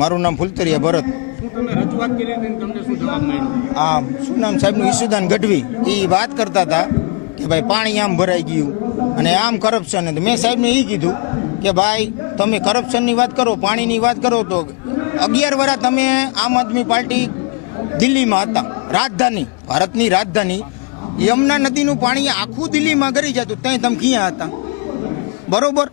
મારું નામ ફુલતરિયા ભરત. આ શું નામ સાહેબનું ઈસુદાન ગઢવી એ વાત કરતા હતા કે ભાઈ પાણી આમ ભરાઈ ગયું અને આમ કરપ્શન. મેં સાહેબને એ કીધું કે ભાઈ તમે કરપ્શનની વાત કરો, પાણીની વાત કરો તો 11 વર્ષ તમે આમ આદમી પાર્ટી દિલ્હીમાં હતા, રાજધાની, ભારતની રાજધાની, યમુના નદીનું પાણી આખું દિલ્હીમાં ગરી જતું, ત્યાં તમે ક્યાં હતા? બરોબર.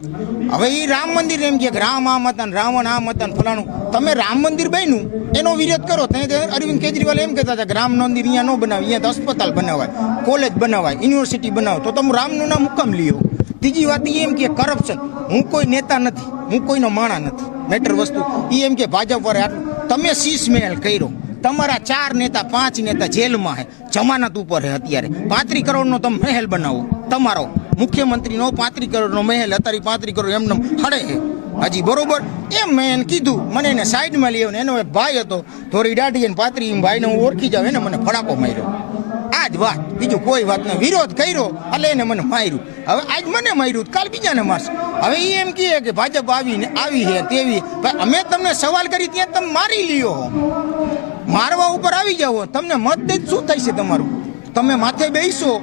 હવે એ રામ મંદિર એમ કે રામ આમ હતા ને રાવણ આમ હતા ને ફલાણું. તમે રામ મંદિર બન્યું એનો વિરોધ કરો. ત્યાં અરવિંદ કેજરીવાલ એમ કહેતા હતા કે રામ મંદિર અહીંયા ન બનાવે, અહીંયા તો અસ્પતાલ બનાવાય, કોલેજ બનાવાય, યુનિવર્સિટી બનાવો, તો તમે રામનું નામ હુકમ લ્યો. ત્રીજી વાત એમ કે કરપ્શન. હું કોઈ નેતા નથી, હું કોઈનો માણા નથી. મેટર વસ્તુ એ એમ કે ભાજપ વાળા આટલું તમે શીશ મહેલ કર્યો, તમારા 4 નેતા 5 નેતા જેલમાં હે, જમાનત ઉપર હે અત્યારે. 35 કરોડનો તમે મહેલ બનાવો, તમારો મુખ્યમંત્રીનો 35 કરોડનો મહેલ અત્યારે 35 કરોડ એમને હડે હે હજી. બરોબર. એમ મેં એને કીધું, મને એને સાઈડમાં લઈ, એનો એક ભાઈ હતો થોડી દાઢી અને પાતરી, ભાઈને હું ઓળખી જાવ, એને મને ફડાકો માર્યો. આ જ વાત, બીજું કોઈ વાત નહીં. વિરોધ કર્યો એટલે એને મને માર્યું. હવે આજ મને માર્યું, કાલ બીજાને મારશે. હવે એ એમ કહે કે ભાજપ આવી છે તેવી. અમે તમને સવાલ કરી ત્યાં તમે મારી લ્યો, મારવા ઉપર આવી જાવ, તમને મત દે શું થાય છે તમારું? તમે માથે બેસો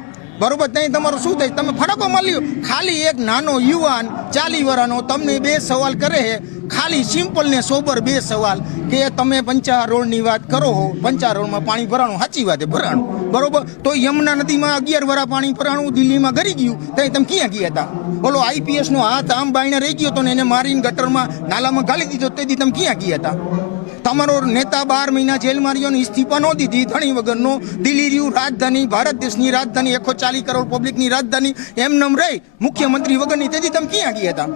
બરોબર, ત્યાં તમારું શું થાય? તમે ફડાકો માર્યો. ખાલી એક નાનો યુવાન 40 વર્ષનો તમને 2 સવાલ કરે છે, ખાલી સિમ્પલ ને સોબર 2 સવાલ કે તમે 50 રોડની વાત કરો, 50 રોડમાં પાણી ભરાણું, સાચી વાત ભરાણું બરોબર. તો યમુના નદીમાં 11 વર્ષ પાણી ભરાણું, દિલ્હીમાં ગરી ગયું, ત્યાં તમે ક્યાં ગયા હતા? બોલો, IPS નો હાથ આમ બાઈને રહી ગયો તો ને એને મારીને ગટરમાં નાલામાં ગાલી દીધો, તેથી તમે ક્યાં ગયા હતા? તમારો નેતા 12 મહિના જેલમાં રહ્યો ને ઇસ્તીફા ન દીધી, ધણી વગરનો. દિલ્હી રહ્યું રાજધાની, ભારત દેશની રાજધાની, 140 કરોડ પબ્લિકની રાજધાની, એમનેમ રહી મુખ્યમંત્રી વગરની, તેથી તમે ક્યાં ગયા હતા?